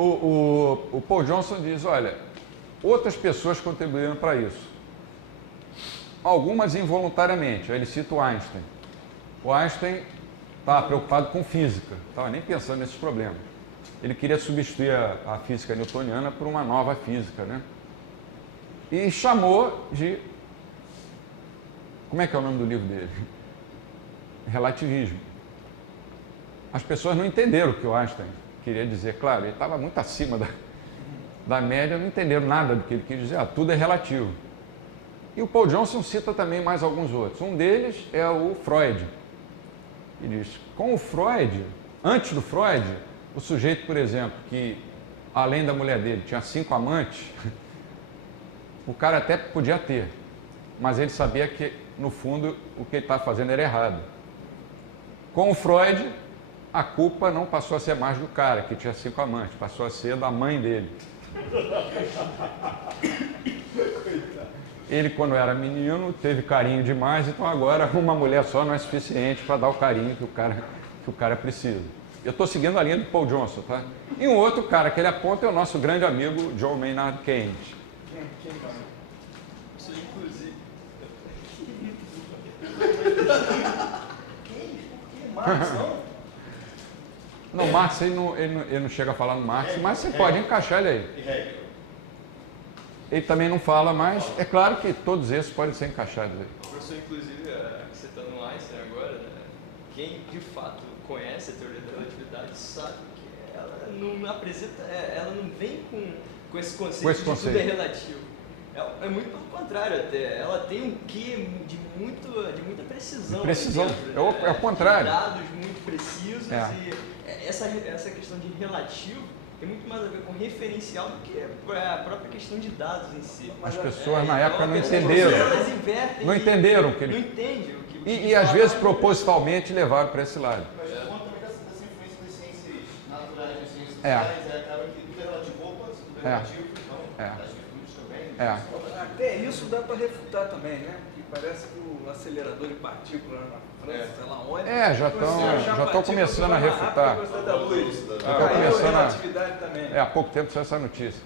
o Paul Johnson diz, olha, outras pessoas contribuíram para isso. Algumas involuntariamente. Aí ele cita o Einstein. O Einstein estava preocupado com física, não estava nem pensando nesses problemas. Ele queria substituir a física newtoniana por uma nova física, né? E chamou de... Como é que é o nome do livro dele? Relativismo. As pessoas não entenderam o que o Einstein queria dizer. Claro, ele estava muito acima da média, não entenderam nada do que ele quis dizer. Tudo é relativo. E o Paul Johnson cita também mais alguns outros. Um deles é o Freud. Ele diz, com o Freud, antes do Freud, o sujeito, por exemplo, que além da mulher dele tinha 5 amantes, o cara até podia ter, mas ele sabia que, no fundo, o que ele estava fazendo era errado. Com o Freud, a culpa não passou a ser mais do cara, que tinha 5 amantes, passou a ser da mãe dele. Ele, quando era menino, teve carinho demais, então agora uma mulher só não é suficiente para dar o carinho que o cara precisa. Eu estou seguindo a linha do Paul Johnson, tá? E um outro cara que ele aponta é o nosso grande amigo John Maynard Keynes. Isso inclusive. Marx, não? Não, Marx ele não chega a falar no Marx, mas você pode encaixar ele aí. Ele também não fala, mas é claro que todos esses podem ser encaixados aí. O professor, inclusive, citando o Einstein agora, né? Quem de fato conhece a teoria da relatividade sabe que ela não apresenta, ela não vem com esse conceito de tudo é relativo. É muito pelo contrário até. Ela tem um quê de muita precisão. Precisão, dentro, é o contrário. Dados muito precisos e essa questão de relativo tem muito mais a ver com referencial do que a própria questão de dados em si. As pessoas na época não entenderam. Elas invertem. Não entenderam o que ele. Não ele... entende o que E às vezes propositalmente levaram para esse lado. Mas por conta também dessa influência das ciências naturais, das ciências sociais, acaba que tudo é relativo. Opa, tudo é relativo, então das virtudes também. Até isso dá para refutar também, né? Que parece que o acelerador de partículas na França, sei lá onde. Já estão começando a refutar. Há pouco tempo saiu essa notícia.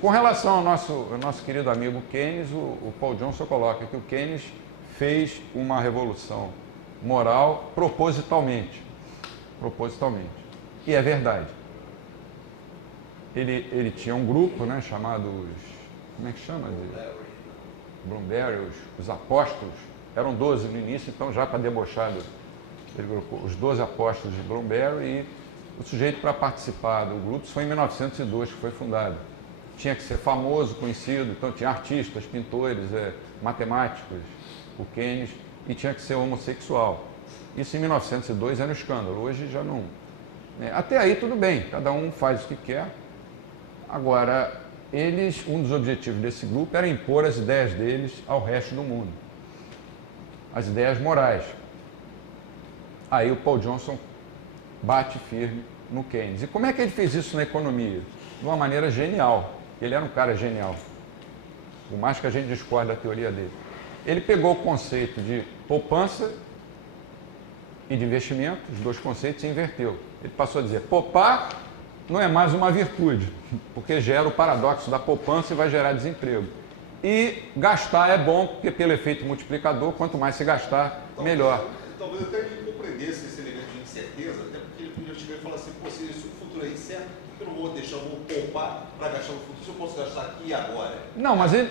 Com relação ao nosso querido amigo Keynes, o Paul Johnson coloca que o Keynes fez uma revolução moral propositalmente. Propositalmente. E é verdade. Ele tinha um grupo, né, chamado, como é que chama? Bloomberry, os apóstolos. Eram 12 no início, então já para debochar, ele colocou os 12 apóstolos de Bloomberry e o sujeito para participar do grupo, isso foi em 1902 que foi fundado. Tinha que ser famoso, conhecido, então tinha artistas, pintores, matemáticos, o Keynes, e tinha que ser homossexual. Isso em 1902 era um escândalo, hoje já não. Até aí tudo bem, cada um faz o que quer. Agora, um dos objetivos desse grupo era impor as ideias deles ao resto do mundo. As ideias morais. Aí o Paul Johnson bate firme no Keynes. E como é que ele fez isso na economia? De uma maneira genial. Ele era um cara genial. Por mais que a gente discorde da teoria dele. Ele pegou o conceito de poupança e de investimento, os dois conceitos, e inverteu. Ele passou a dizer, poupar não é mais uma virtude, porque gera o paradoxo da poupança e vai gerar desemprego. E gastar é bom, porque pelo efeito multiplicador, quanto mais se gastar, melhor. Talvez até ele compreendesse esse elemento de incerteza, até porque ele podia chegar e falar assim, pô, se o futuro é incerto, eu não vou deixar, eu vou poupar para gastar no futuro, se eu posso gastar aqui e agora. Não, mas ele...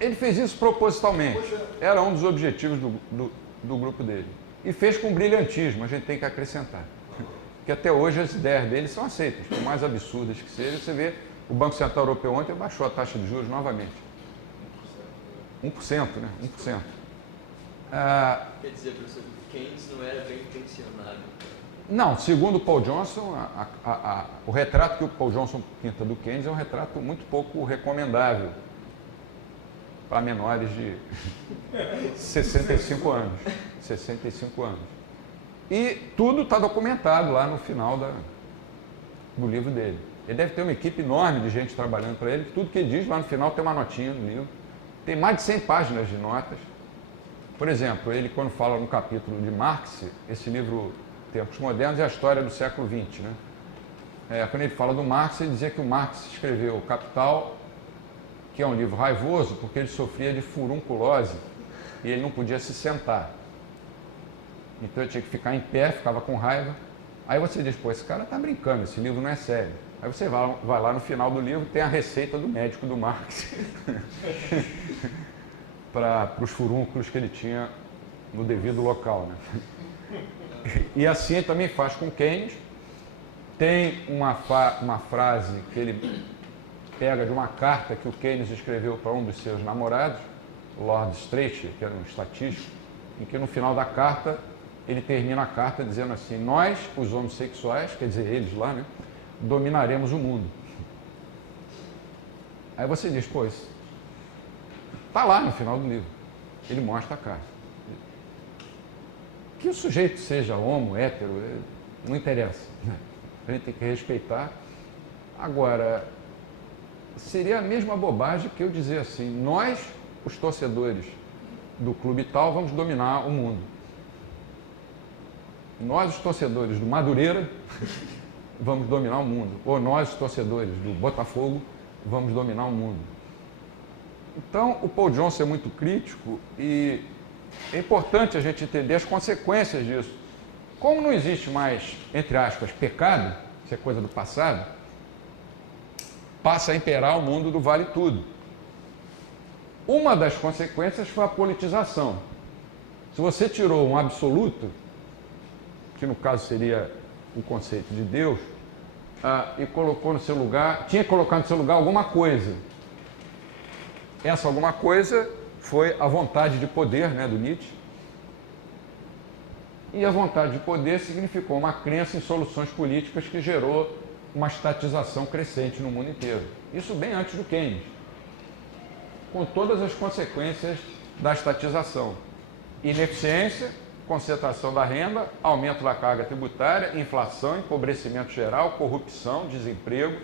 Ele fez isso propositalmente. Era um dos objetivos do grupo dele. E fez com brilhantismo, a gente tem que acrescentar. Porque até hoje as ideias dele são aceitas, por mais absurdas que sejam. Você vê, o Banco Central Europeu ontem baixou a taxa de juros novamente. 1%, né? 1%. Quer dizer, professor, Keynes não era bem intencionado. Não, segundo o Paul Johnson, o retrato que o Paul Johnson pinta do Keynes é um retrato muito pouco recomendável para menores de 65 anos. 65 anos. E tudo está documentado lá no final do livro dele. Ele deve ter uma equipe enorme de gente trabalhando para ele, tudo que ele diz lá no final tem uma notinha no livro. Tem mais de 100 páginas de notas. Por exemplo, ele quando fala no capítulo de Marx, esse livro Tempos Modernos e a História do século XX. Né? Quando ele fala do Marx, ele dizia que o Marx escreveu Capital, que é um livro raivoso, porque ele sofria de furunculose e ele não podia se sentar. Então eu tinha que ficar em pé, ficava com raiva. Aí você diz, pô, esse cara está brincando, esse livro não é sério. Aí você vai lá no final do livro, tem a receita do médico do Marx para os furúnculos que ele tinha no devido local. Né? E assim ele também faz com Keynes. Tem uma frase que ele pega de uma carta que o Keynes escreveu para um dos seus namorados, Lord Strachey, que era um estatístico, em que no final da carta ele termina a carta dizendo assim: nós, os homossexuais, quer dizer, eles lá, né, dominaremos o mundo. Aí você diz, pô, isso está lá no final do livro. Ele mostra a carta. Que o sujeito seja homo, hétero, não interessa. Né? A gente tem que respeitar. Agora, seria a mesma bobagem que eu dizer assim: nós, os torcedores do clube tal, vamos dominar o mundo. Nós, os torcedores do Madureira, vamos dominar o mundo. Ou nós, os torcedores do Botafogo, vamos dominar o mundo. Então, o Paul Johnson é muito crítico e é importante a gente entender as consequências disso. Como não existe mais, entre aspas, pecado, isso é coisa do passado, passa a imperar o mundo do vale tudo. Uma das consequências foi a politização. Se você tirou um absoluto, que no caso seria o conceito de Deus, e colocou no seu lugar, tinha que colocar no seu lugar alguma coisa. Essa alguma coisa foi a vontade de poder, né, do Nietzsche. E a vontade de poder significou uma crença em soluções políticas que gerou uma estatização crescente no mundo inteiro. Isso bem antes do Keynes, com todas as consequências da estatização. Ineficiência, concentração da renda, aumento da carga tributária, inflação, empobrecimento geral, corrupção, desemprego,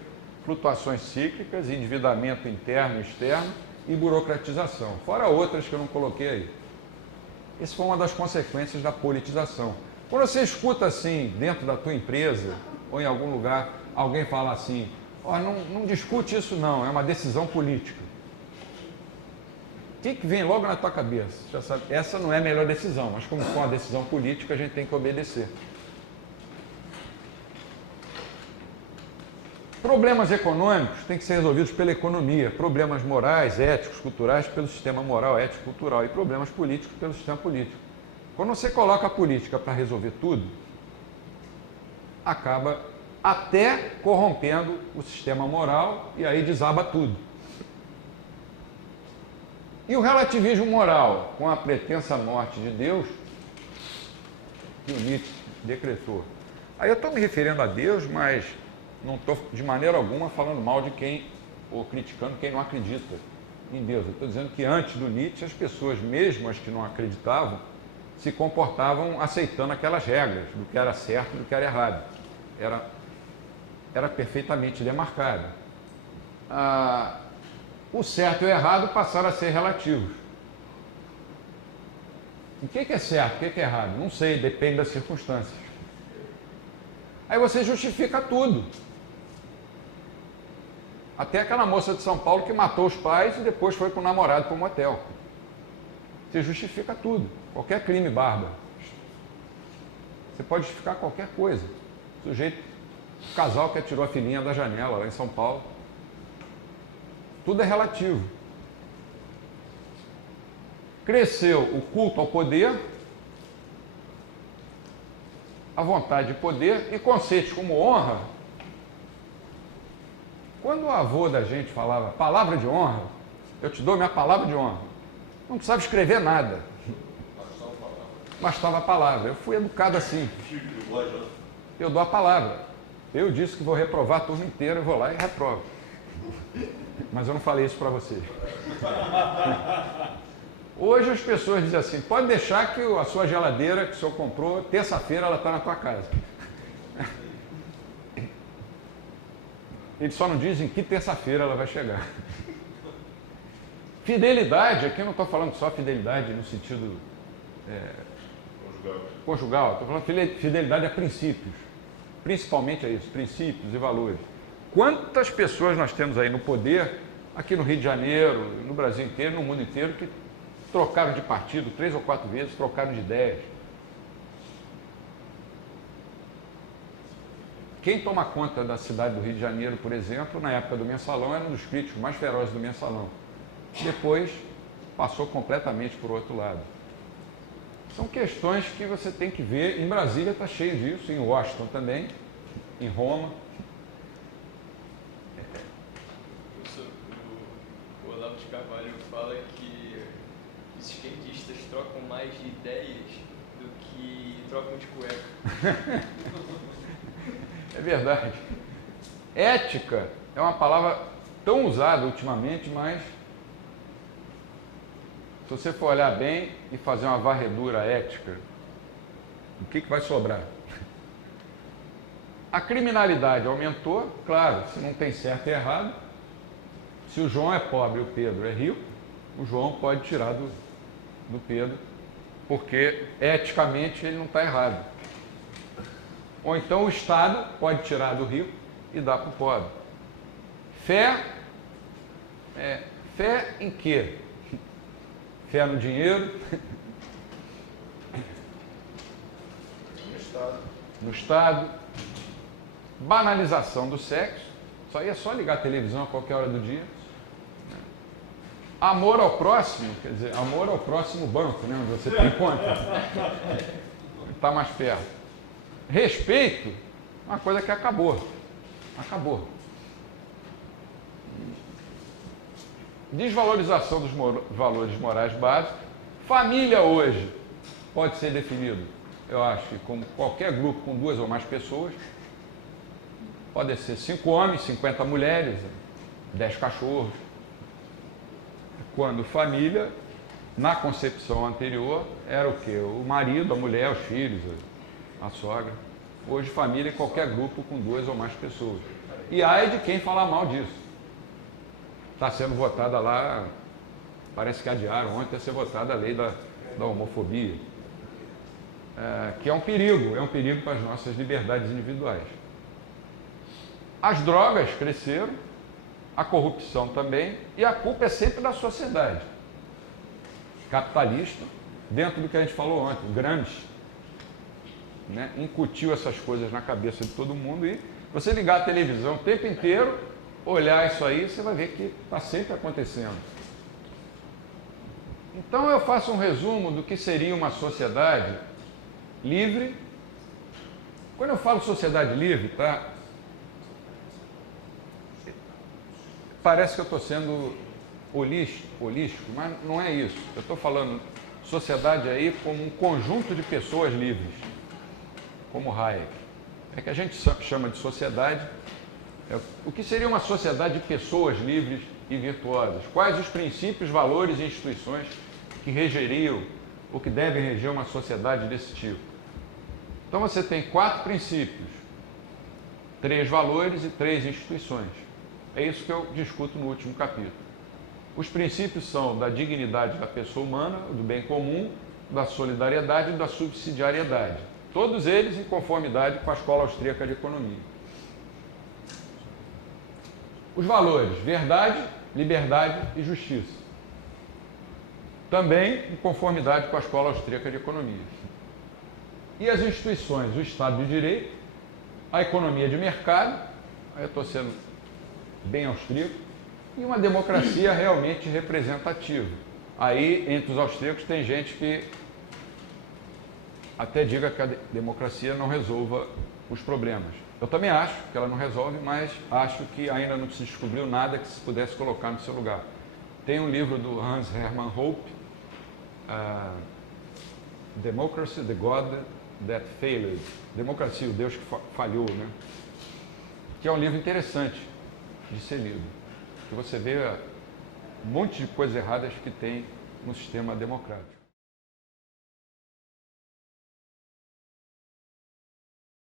flutuações cíclicas, endividamento interno e externo e burocratização, fora outras que eu não coloquei aí. Isso foi uma das consequências da politização. Quando você escuta assim, dentro da tua empresa ou em algum lugar, alguém fala assim: oh, não discute isso não, é uma decisão política. O que vem logo na tua cabeça? Já sabe, essa não é a melhor decisão, mas como for uma decisão política, a gente tem que obedecer. Problemas econômicos têm que ser resolvidos pela economia, problemas morais, éticos, culturais pelo sistema moral, ético, cultural, e problemas políticos pelo sistema político. Quando você coloca a política para resolver tudo, acaba até corrompendo o sistema moral e aí desaba tudo. E o relativismo moral, com a pretensa morte de Deus, que o Nietzsche decretou. Aí eu estou me referindo a Deus, mas não estou de maneira alguma falando mal de quem, ou criticando quem não acredita em Deus. Eu estou dizendo que antes do Nietzsche, as pessoas, mesmo as que não acreditavam, se comportavam aceitando aquelas regras do que era certo e do que era errado. Era perfeitamente demarcado. O certo e o errado passaram a ser relativos. O que é certo, o que é errado? Não sei, depende das circunstâncias. Aí você justifica tudo. Até aquela moça de São Paulo que matou os pais e depois foi com o namorado para um motel. Você justifica tudo, qualquer crime bárbaro. Você pode justificar qualquer coisa. O casal que atirou a filhinha da janela lá em São Paulo. Tudo é relativo. Cresceu o culto ao poder, a vontade de poder e conceitos como honra. Quando o avô da gente falava palavra de honra, eu te dou minha palavra de honra, não precisava escrever nada, bastava a palavra. Eu fui educado assim, eu dou a palavra. Eu disse que vou reprovar a turma inteira, eu vou lá e reprovo. Mas eu não falei isso para você. Hoje as pessoas dizem assim: pode deixar que a sua geladeira que o senhor comprou, terça-feira ela está na tua casa. Eles só não dizem que terça-feira ela vai chegar. Fidelidade, aqui eu não estou falando só fidelidade no sentido Conjugal. Estou falando fidelidade a princípios. Principalmente é isso, princípios e valores. Quantas pessoas nós temos aí no poder, aqui no Rio de Janeiro, no Brasil inteiro, no mundo inteiro, que trocaram de partido 3 ou 4 vezes, trocaram de ideias. Quem toma conta da cidade do Rio de Janeiro, por exemplo, na época do Mensalão, era um dos críticos mais ferozes do Mensalão. Depois passou completamente por outro lado. São questões que você tem que ver. Em Brasília está cheio disso, em Washington também, em Roma. O Olavo de Carvalho fala que os esquerdistas trocam mais de ideias do que trocam de cueca. É verdade. Ética é uma palavra tão usada ultimamente, mas se você for olhar bem e fazer uma varredura ética, o que vai sobrar? A criminalidade aumentou, claro, se não tem certo e errado. Se o João é pobre e o Pedro é rico, o João pode tirar do Pedro, porque eticamente ele não está errado. Ou então o Estado pode tirar do rico e dar para o pobre. Fé em quê? Fé no dinheiro? No Estado. Banalização do sexo. Isso aí é só ligar a televisão a qualquer hora do dia. Amor ao próximo, quer dizer, amor ao próximo banco, né, onde você tem conta. Está mais perto. Respeito, uma coisa que acabou. Acabou. Desvalorização dos valores morais básicos. Família hoje pode ser definido, eu acho, como qualquer grupo com 2 ou mais pessoas. Pode ser 5 homens, 50 mulheres, 10 cachorros. Quando família, na concepção anterior, era o quê? O marido, a mulher, os filhos, a sogra. Hoje, família é qualquer grupo com 2 ou mais pessoas. E ai de quem falar mal disso. Está sendo votada lá, parece que adiaram ontem a ser votada a lei da homofobia. Que é um perigo para as nossas liberdades individuais. As drogas cresceram, a corrupção também, e a culpa é sempre da sociedade capitalista, dentro do que a gente falou ontem, o Gramsci, né, incutiu essas coisas na cabeça de todo mundo, e você ligar a televisão o tempo inteiro, olhar isso aí, você vai ver que está sempre acontecendo. Então eu faço um resumo do que seria uma sociedade livre. Quando eu falo sociedade livre, tá? Parece que eu estou sendo holístico, mas não é isso. Eu estou falando sociedade aí como um conjunto de pessoas livres, como Hayek. É que a gente chama de sociedade. O que seria uma sociedade de pessoas livres e virtuosas? Quais os princípios, valores e instituições que regeriam ou que devem reger uma sociedade desse tipo? Então você tem 4 princípios, 3 valores e 3 instituições. É isso que eu discuto no último capítulo. Os princípios são da dignidade da pessoa humana, do bem comum, da solidariedade e da subsidiariedade. Todos eles em conformidade com a Escola Austríaca de Economia. Os valores, verdade, liberdade e justiça. Também em conformidade com a Escola Austríaca de Economia. E as instituições, o Estado de Direito, a economia de mercado, aí eu estou sendo bem austríaco, e uma democracia realmente representativa. Aí, entre os austríacos, tem gente que até diga que a democracia não resolva os problemas. Eu também acho que ela não resolve, mas acho que ainda não se descobriu nada que se pudesse colocar no seu lugar. Tem um livro do Hans Hermann Hoppe, Democracy, the God That Failed. Democracia, o Deus que falhou, né? Que é um livro interessante de ser lido, que você vê um monte de coisas erradas que tem no sistema democrático.